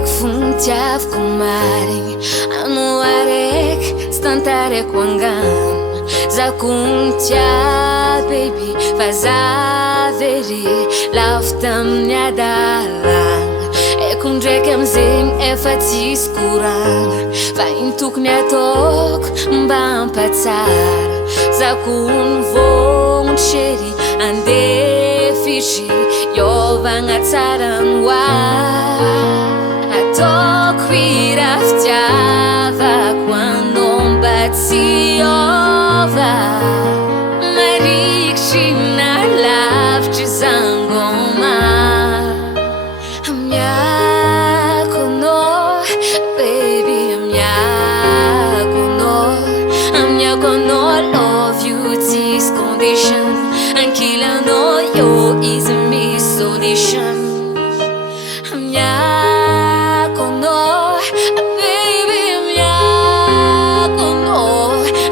araiky fogny tiavako marigny, anao araiky tsy tantarako angano. Za kony tia baby fa za very lafo tamin'ny adalagna. Eko ndraiky amizegny efa tsisy koragna, fa iny tokony ataoko mba ampatsara. Za kony vôgno chéri andefitry iovagna tsara ny ataoko hira fitiavako anao mba tsy hiova. Marikitry na lavitry zangoma amiako anao baby, amiako anao love you tsisy condition. Ankilanao yo izy misy solution. Amiako anao baby,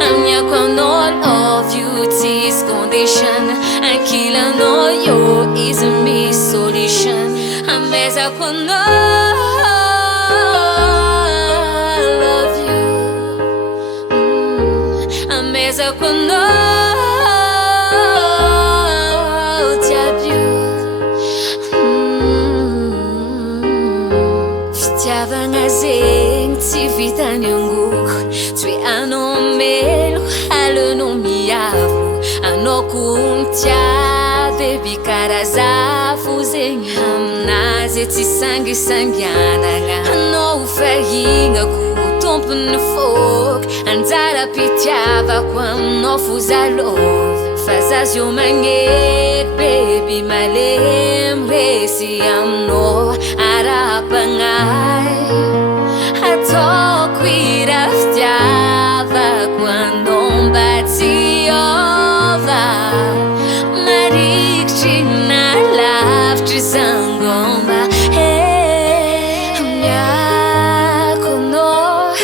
amiako anao love you tsisy condition. Ankilanao yo izy misy solution. Amezako anao love you, amezako anao fitiavagna zegny tsy vitany angoko. Tsy hoe anao melo alonao miavo. Anao kony tia baby karaha zafo zegny aminazy tsy sangisangianagna. Anao fahinako tompony fôky, anjara pitiavako aminao fozalôva. Fa zazy io magnery baby malemy resy aminao ara-pagnahy. Ataoko hira fitiavako anao mba tsy hiova. Marikitry na lavitry zangoma. Amiako anao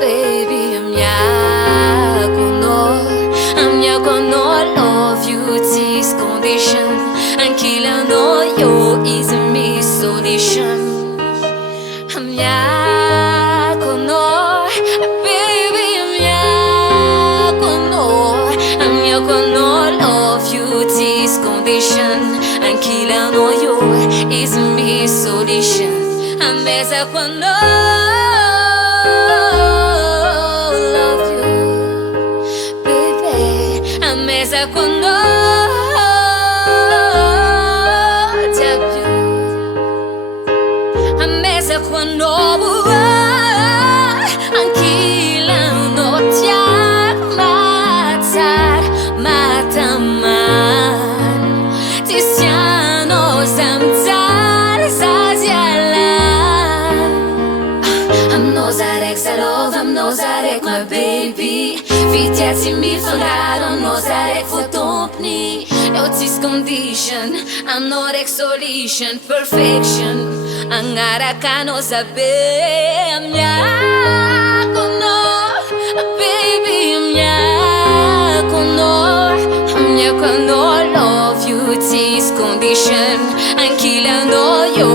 baby, amiako anao love you tsisy condition. Ankilanao yo izy misy solution. Amiako anao baby, amiako anao love you tsisy condition. Ankilanao yo izy misy solution. Amezako anao love you baby, amezako anao love you, amezako anao ankilanao tiako matsara matamana. Tsisy anao za mitsara zazy alana. Aminao za raiky za love, aminao za raiky my baby. Fitya tsy mifangaro, aminao za raiky fô tompony. Yo tsisy condition, aminao raiky solution. Perfection agnaraka anao zabe. Amiako anao baby, amiako anao love you tsisy condition. Ankilanao yo